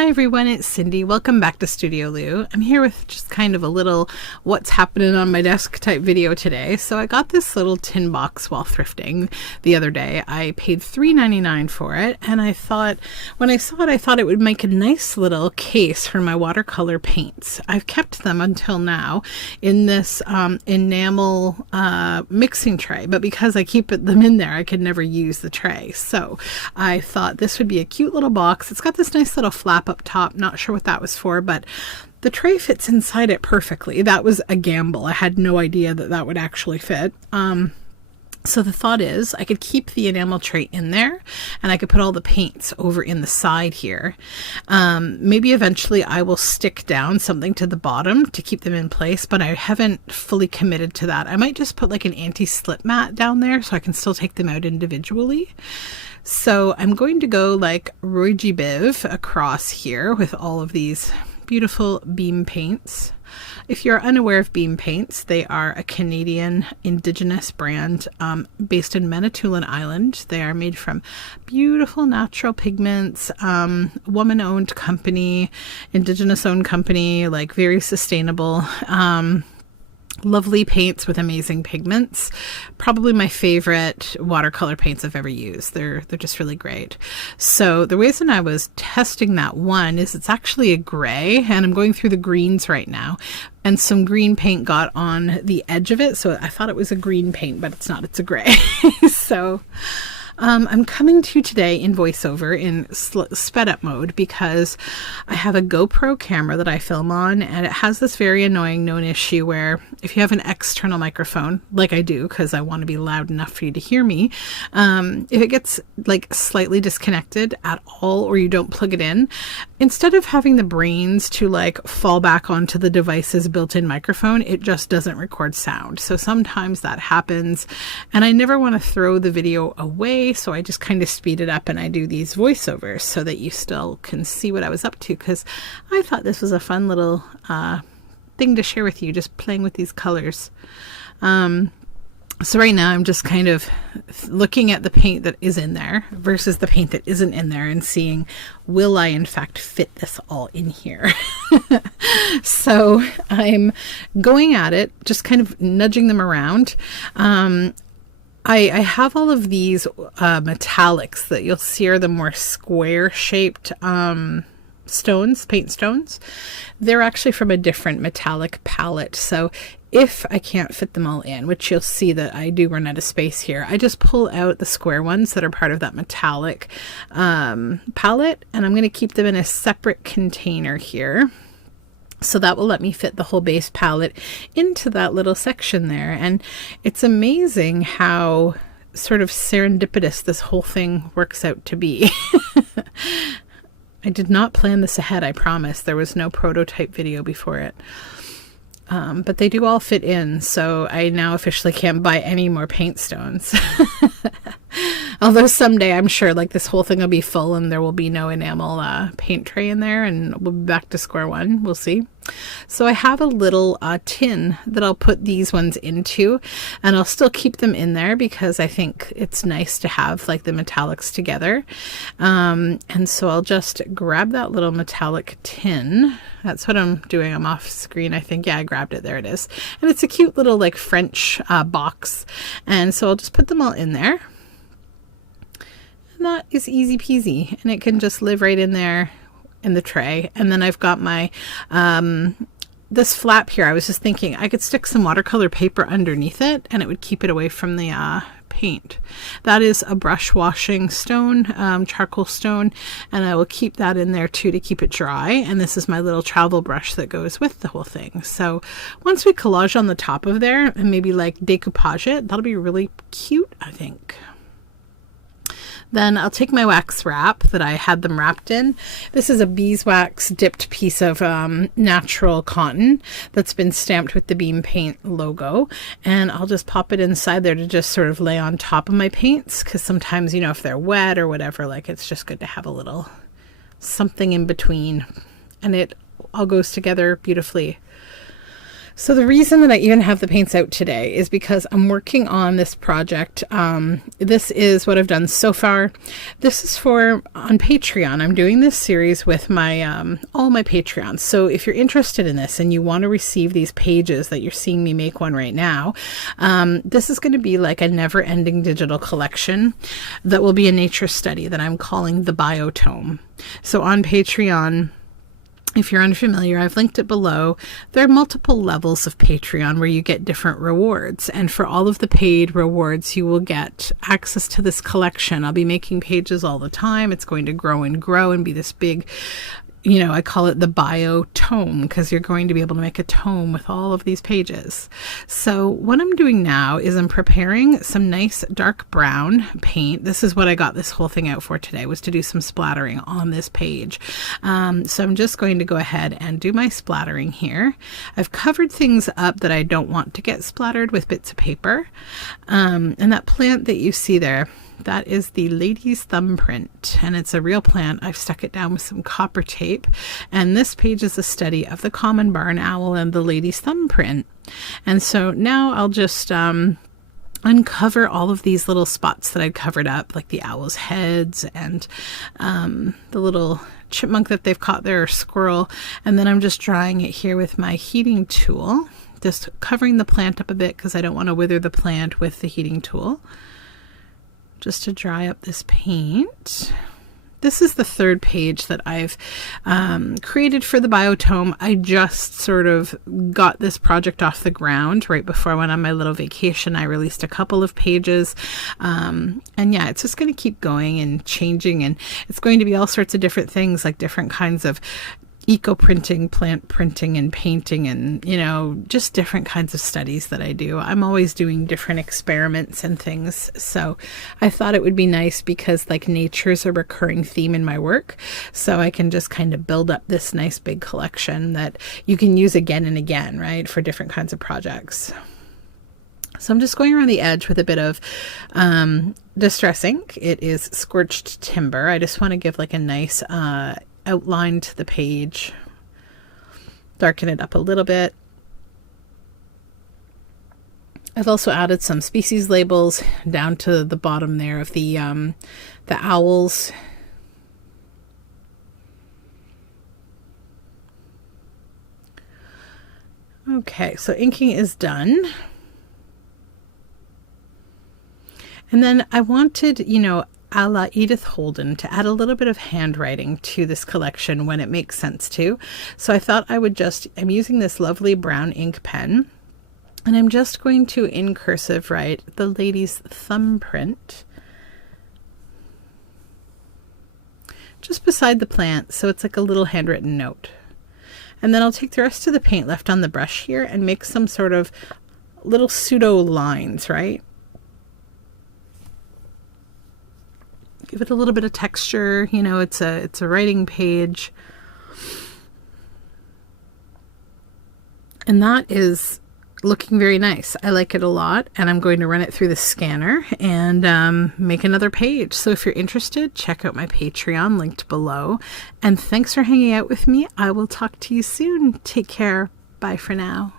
Hi everyone, it's Cindy. Welcome back to Studioloo. I'm here with just kind of a little what's happening on my desk type video today. So I got this little tin box while thrifting the other day. I paid $3.99 for it, and I thought, when I saw it, I thought it would make a nice little case for my watercolor paints. I've kept them until now in this enamel mixing tray, but because I keep them in there, I could never use the tray. So I thought this would be a cute little box. It's got this nice little flap up top. Not sure what that was for, but the tray fits inside it perfectly. That was a gamble. I had no idea that that would actually fit. So the thought is I could keep the enamel tray in there, and I could put all the paints over in the side here. Maybe eventually I will stick down something to the bottom to keep them in place, but I haven't fully committed to that. I might just put like an anti-slip mat down there so I can still take them out individually. So I'm going to go like Roy G. Biv across here with all of these beautiful beam paints. If you're unaware of beam paints, they are a Canadian indigenous brand based in Manitoulin Island. They are made from beautiful natural pigments, woman-owned company, indigenous-owned company, like very sustainable. Lovely paints with amazing pigments. Probably my favorite watercolor paints I've ever used. They're just really great. So the reason I was testing that one is it's actually a gray, and I'm going through the greens right now, and some green paint got on the edge of it, so I thought it was a green paint, but it's not. It's a gray. So I'm coming to you today in voiceover in sped up mode because I have a GoPro camera that I film on, and it has this very annoying known issue where if you have an external microphone, like I do because I want to be loud enough for you to hear me, if it gets like slightly disconnected at all or you don't plug it in, instead of having the brains to like fall back onto the device's built-in microphone, it just doesn't record sound. So sometimes that happens, and I never want to throw the video away. So I just kind of speed it up and I do these voiceovers so that you still can see what I was up to, because I thought this was a fun little thing to share with you, just playing with these colors. So right now I'm just kind of looking at the paint that is in there versus the paint that isn't in there and seeing, will I in fact fit this all in here? So I'm going at it, just kind of nudging them around. I have all of these metallics that you'll see are the more square shaped stones, paint stones. They're actually from a different metallic palette. So if I can't fit them all in, which you'll see that I do run out of space here, I just pull out the square ones that are part of that metallic palette, and I'm going to keep them in a separate container here. So that will let me fit the whole base palette into that little section there. And it's amazing how sort of serendipitous this whole thing works out to be. I did not plan this ahead, I promise. There was no prototype video before it. But they do all fit in, so I now officially can't buy any more paint stones. Although someday I'm sure like this whole thing will be full and there will be no enamel paint tray in there, and we'll be back to square one. We'll see. So I have a little tin that I'll put these ones into, and I'll still keep them in there because I think it's nice to have like the metallics together. And so I'll just grab that little metallic tin. That's what I'm doing. I'm off screen, I think. Yeah, I grabbed it. There it is. And it's a cute little like French box. And so I'll just put them all in there. And that is easy peasy. And it can just live right in there in the tray. And then I've got my this flap here. I was just thinking I could stick some watercolor paper underneath it and it would keep it away from the paint. That is a brush washing stone, charcoal stone, and I will keep that in there too to keep it dry. And this is my little travel brush that goes with the whole thing. So once we collage on the top of there and maybe like decoupage it, that'll be really cute, I think. Then I'll take my wax wrap that I had them wrapped in. This is a beeswax dipped piece of natural cotton that's been stamped with the Beam Paint logo. And I'll just pop it inside there to just sort of lay on top of my paints, because sometimes, you know, if they're wet or whatever, like it's just good to have a little something in between. And it all goes together beautifully. So the reason that I even have the paints out today is because I'm working on this project. This is what I've done so far. This is for on Patreon. I'm doing this series with my all my Patreons. So if you're interested in this and you want to receive these pages that you're seeing me make one right now, this is going to be like a never-ending digital collection that will be a nature study that I'm calling the BioTome. So on Patreon, if you're unfamiliar, I've linked it below. There are multiple levels of Patreon where you get different rewards. And for all of the paid rewards, you will get access to this collection. I'll be making pages all the time. It's going to grow and be this big, I call it the BioTome because you're going to be able to make a tome with all of these pages. So what I'm doing now is I'm preparing some nice dark brown paint. This is what I got this whole thing out for today, was to do some splattering on this page. So I'm just going to go ahead and do my splattering here. I've covered things up that I don't want to get splattered with bits of paper. And that plant that you see there, that is the lady's thumbprint, and it's a real plant. I've stuck it down with some copper tape, and this page is a study of the common barn owl and the lady's thumbprint. And so now I'll just uncover all of these little spots that I'd covered up, like the owl's heads and the little chipmunk that they've caught there, or squirrel, and then I'm just drying it here with my heating tool, just covering the plant up a bit because I don't want to wither the plant with the heating tool. Just to dry up this paint. This is the third page that I've created for the BioTome. I just sort of got this project off the ground right before I went on my little vacation. I released a couple of pages. And yeah, it's just going to keep going and changing, and it's going to be all sorts of different things, like different kinds of eco printing, plant printing, and painting, and just different kinds of studies that I do. I'm always doing different experiments and things, so I thought it would be nice because like nature's a recurring theme in my work, so I can just kind of build up this nice big collection that you can use again and again, right, for different kinds of projects. So I'm just going around the edge with a bit of Distress ink. It is Scorched Timber. I just want to give like a nice outline to the page, darken it up a little bit. I've also added some species labels down to the bottom there of the owls. Okay, so inking is done. And then I wanted, a la Edith Holden, to add a little bit of handwriting to this collection when it makes sense to. So I thought I would I'm using this lovely brown ink pen, and I'm just going to in cursive write the lady's thumbprint just beside the plant, so it's like a little handwritten note. And then I'll take the rest of the paint left on the brush here and make some sort of little pseudo lines, right? Give it a little bit of texture, it's a writing page. And that is looking very nice. I like it a lot, and I'm going to run it through the scanner and make another page. So if you're interested, check out my Patreon linked below. And thanks for hanging out with me. I will talk to you soon. Take care. Bye for now.